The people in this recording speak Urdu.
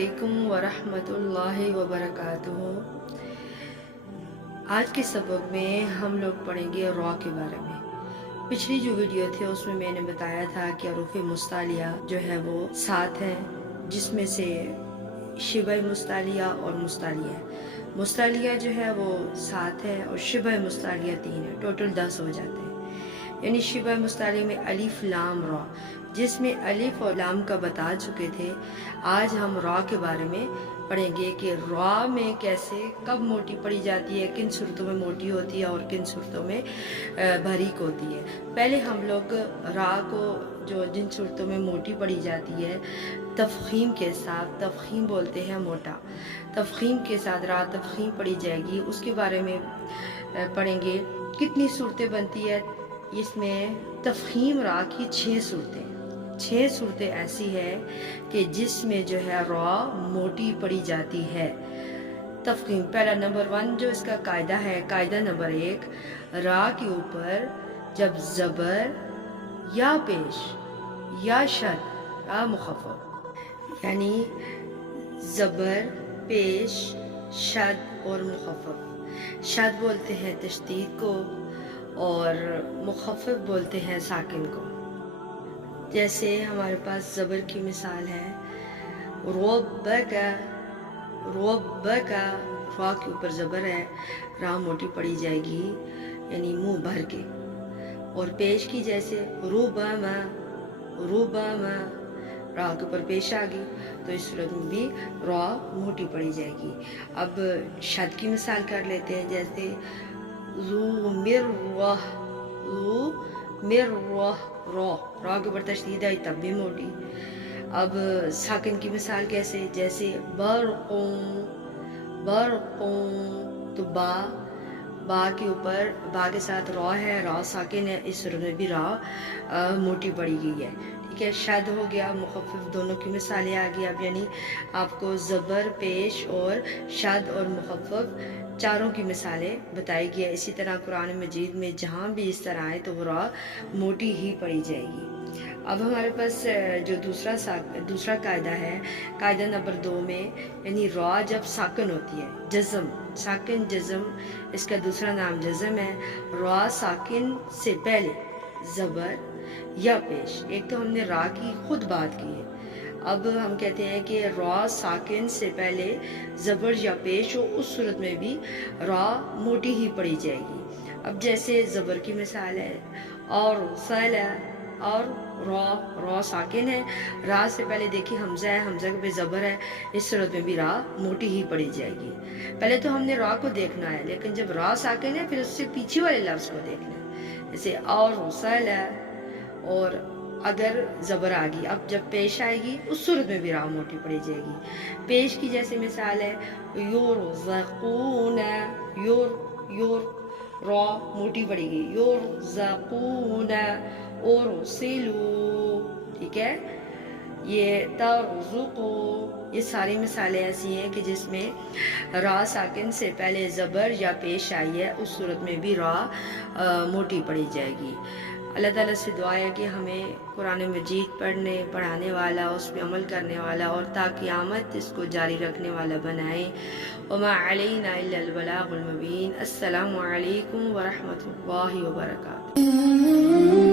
علیکم ورحمۃ اللہ وبرکاتہ۔ آج کے سبق میں ہم لوگ پڑھیں گے را کے بارے میں۔ پچھلی جو ویڈیو تھے اس میں میں نے بتایا تھا کہ حروف مستعلیہ جو ہے وہ 7 ہیں، جس میں سے شبہ مستعلیہ اور مستعلیہ ہے۔ مستعلیہ جو ہے وہ 7 ہے اور شبہ مستعلیہ 3 ہے، ٹوٹل 10 ہو جاتے ہیں۔ یعنی شبہ مستعلیہ میں الف لام را، جس میں الف اور لام کا بتا چکے تھے۔ آج ہم را کے بارے میں پڑھیں گے کہ را میں کیسے کب موٹی پڑی جاتی ہے، کن صورتوں میں موٹی ہوتی ہے اور کن صورتوں میں باریک ہوتی ہے۔ پہلے ہم لوگ را کو جن صورتوں میں موٹی پڑی جاتی ہے تفخیم کے ساتھ، تفخیم بولتے ہیں موٹا، تفخیم کے ساتھ را تفخیم پڑی جائے گی، اس کے بارے میں پڑھیں گے۔ کتنی صورتیں بنتی ہے اس میں؟ تفخیم را کی 6 صورتیں ایسی ہے کہ جس میں جو ہے را موٹی پڑی جاتی ہے۔ تفخیم پہلا نمبر 1 جو اس کا قاعدہ ہے، قاعدہ نمبر 1، را کے اوپر جب زبر یا پیش یا شد یا مخفف، یعنی زبر، پیش، شد اور مخفف۔ شد بولتے ہیں تشدید کو اور مخفف بولتے ہیں ساکن کو۔ جیسے ہمارے پاس زبر کی مثال ہے ربک، ربک، را کے اوپر زبر ہے، را موٹی پڑی جائے گی یعنی منہ بھر کے۔ اور پیش کی جیسے ربما، ربما، را کے اوپر پیش آ گئی تو اس صورت میں بھی را موٹی پڑی جائے گی۔ اب شد کی مثال کر لیتے ہیں، جیسے ذو مرہ، ذو مرہ، را کے اوپر تشدید آئی تب بھی موٹی۔ اب ساکن کی مثال کیسے؟ جیسے برقوں، برقوں، تو با کے اوپر با کے ساتھ را ہے، را ساکن ہے، اس صورت میں بھی را موٹی پڑی گئی ہے۔ ٹھیک ہے، شد ہو گیا، مخفف، دونوں کی مثالیں آ گئی۔ اب یعنی آپ کو زبر، پیش اور شد اور مخفف چاروں کی مثالیں بتائی گئی ہے۔ اسی طرح قرآن مجید میں جہاں بھی اس طرح آئے تو وہ را موٹی ہی پڑی جائے گی۔ اب ہمارے پاس جو دوسرا قاعدہ ہے، قاعدہ نمبر 2 میں، یعنی را جب ساکن ہوتی ہے، جزم، ساکن جزم، اس کا دوسرا نام جزم ہے۔ را ساکن سے پہلے زبر یا پیش، ایک تو ہم نے را کی خود بات کی ہے، اب ہم کہتے ہیں کہ را ساکن سے پہلے زبر یا پیش ہو، اس صورت میں بھی را موٹی ہی پڑی جائے گی۔ اب جیسے زبر کی مثال ہے اور سلا، اور را ساکن ہے، را سے پہلے دیکھیں حمزہ ہے، حمزہ پہ زبر ہے، اس صورت میں بھی را موٹی ہی پڑی جائے گی۔ پہلے تو ہم نے را کو دیکھنا ہے، لیکن جب را ساکن ہے پھر اس سے پیچھے والے لفظ کو دیکھنا ہے، جیسے اور سلا، اور اگر زبر آ گئی، اب جب پیش آئے گی اس صورت میں بھی را موٹی پڑی جائے گی۔ پیش کی جیسے مثال ہے یرزقون، یور را موٹی پڑے گی، یرزقون، ارسلوا، ٹھیک ہے، یہ ترزقو، یہ ساری مثالیں ایسی ہیں کہ جس میں را ساکن سے پہلے زبر یا پیش آئی ہے، اس صورت میں بھی را موٹی پڑی جائے گی۔ اللہ تعالیٰ سے دعا ہے کہ ہمیں قرآن مجید پڑھانے والا، اس پہ عمل کرنے والا اور تا قیامت اس کو جاری رکھنے والا بنائے۔ وما علینا الا البلاغ المبین۔ السلام علیکم ورحمۃ اللہ وبرکاتہ۔